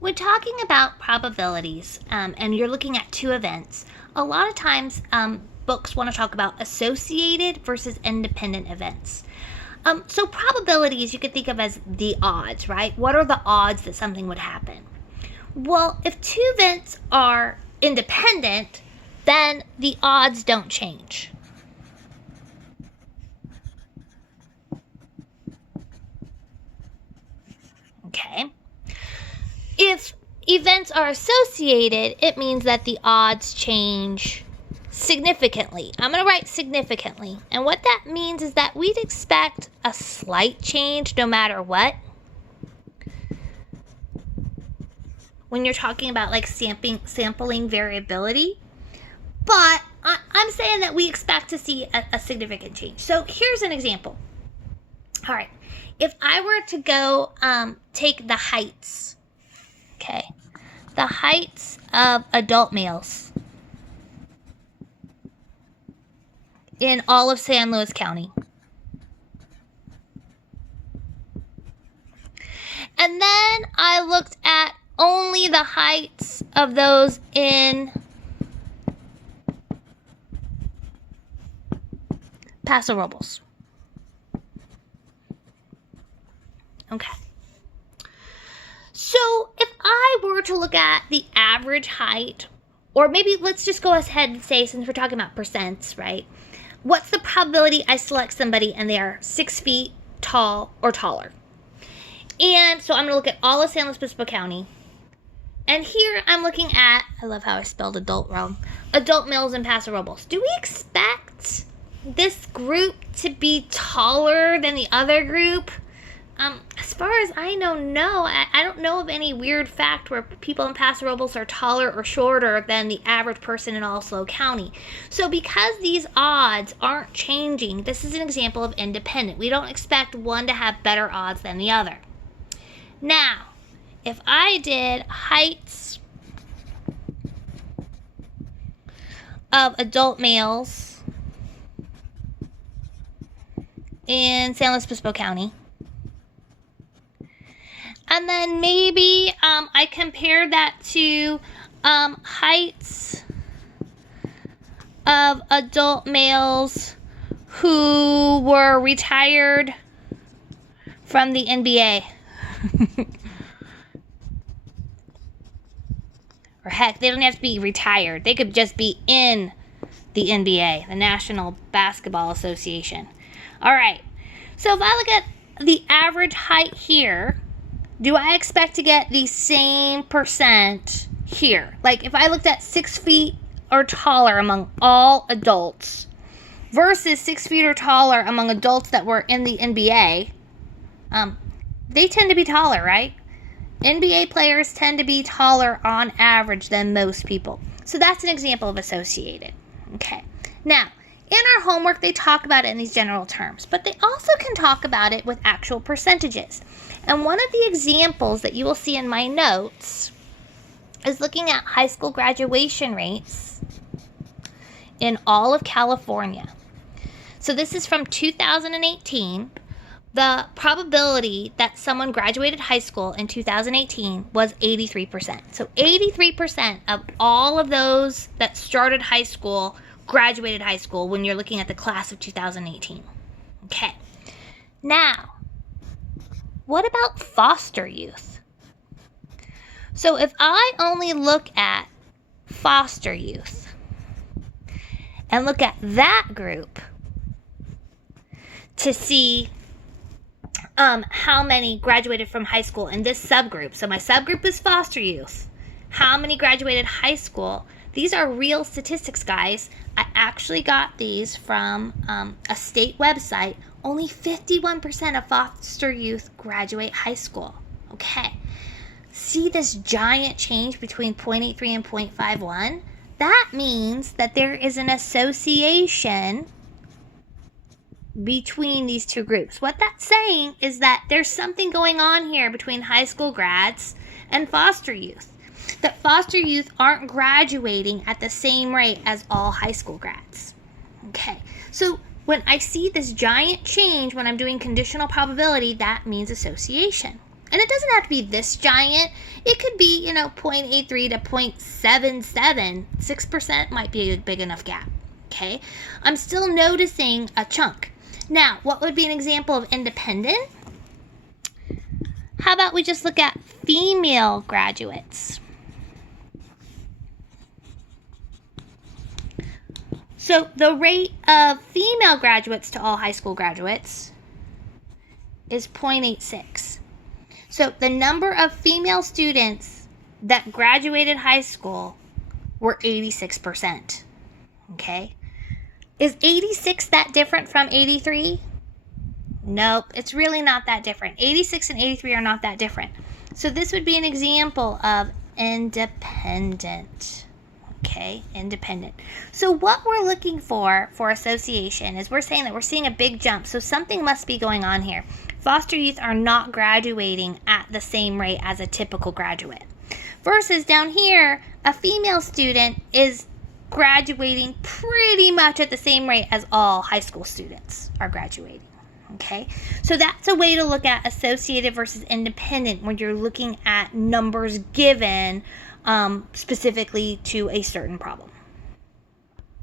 When talking about probabilities, and you're looking at two events, a lot of times books want to talk about associated versus independent events. So probabilities you could think of as the odds, right? What are the odds that something would happen? Well, if two events are independent, then the odds don't change. Okay. If events are associated, it means that the odds change significantly. I'm going to write significantly. And what that means is that we'd expect a slight change no matter what. When you're talking about like sampling variability. But I'm saying that we expect to see a significant change. So here's an example. All right. If I were to go take the heights, okay, the heights of adult males in all of San Luis County. And then I looked at only the heights of those in Paso Robles. Okay. So if I were to look at the average height, or maybe let's just go ahead and say, since we're talking about percents, right? What's the probability I select somebody and they are 6 feet tall or taller? And so I'm going to look at all of San Luis Obispo County. And here I'm looking at, I love how I spelled adult wrong, adult males in Paso Robles. Do we expect this group to be taller than the other group? As far as I know, no. I don't know of any weird fact where people in Paso Robles are taller or shorter than the average person in Onslow County. So because these odds aren't changing, this is an example of independent. We don't expect one to have better odds than the other. Now, if I did heights of adult males in San Luis Obispo County, and then maybe I compare that to heights of adult males who were retired from the NBA. Or heck, they don't have to be retired. They could just be in the NBA, the National Basketball Association. All right. So if I look at the average height here, do I expect to get the same percent here? Like if I looked at 6 feet or taller among all adults versus 6 feet or taller among adults that were in the NBA, they tend to be taller, right? NBA players tend to be taller on average than most people. So that's an example of associated. Okay. Now, in our homework, they talk about it in these general terms, but they also can talk about it with actual percentages. And one of the examples that you will see in my notes is looking at high school graduation rates in all of California. So this is from 2018. The probability that someone graduated high school in 2018 was 83%. So 83% of all of those that started high school graduated high school when you're looking at the class of 2018. Okay. Now, what about foster youth? So if I only look at foster youth and look at that group to see how many graduated from high school in this subgroup. So my subgroup is foster youth. How many graduated high school? These are real statistics, guys. I actually got these from a state website. Only 51% of foster youth graduate high school. Okay. See this giant change between 0.83 and 0.51? That means that there is an association between these two groups. What that's saying is that there's something going on here between high school grads and foster youth. That foster youth aren't graduating at the same rate as all high school grads. Okay, so when I see this giant change when I'm doing conditional probability, that means association. And it doesn't have to be this giant. It could be, 0.83 to 0.77. 6% might be a big enough gap. Okay? I'm still noticing a chunk. Now, what would be an example of independent? How about we just look at female graduates? So the rate of female graduates to all high school graduates is 0.86. So the number of female students that graduated high school were 86%. Okay? Is 86 that different from 83? Nope, it's really not that different. 86 and 83 are not that different. So this would be an example of independent. Okay, independent. So what we're looking for association is we're saying that we're seeing a big jump. So something must be going on here. Foster youth are not graduating at the same rate as a typical graduate. Versus down here, a female student is graduating pretty much at the same rate as all high school students are graduating. Okay, so that's a way to look at associated versus independent when you're looking at numbers given specifically to a certain problem.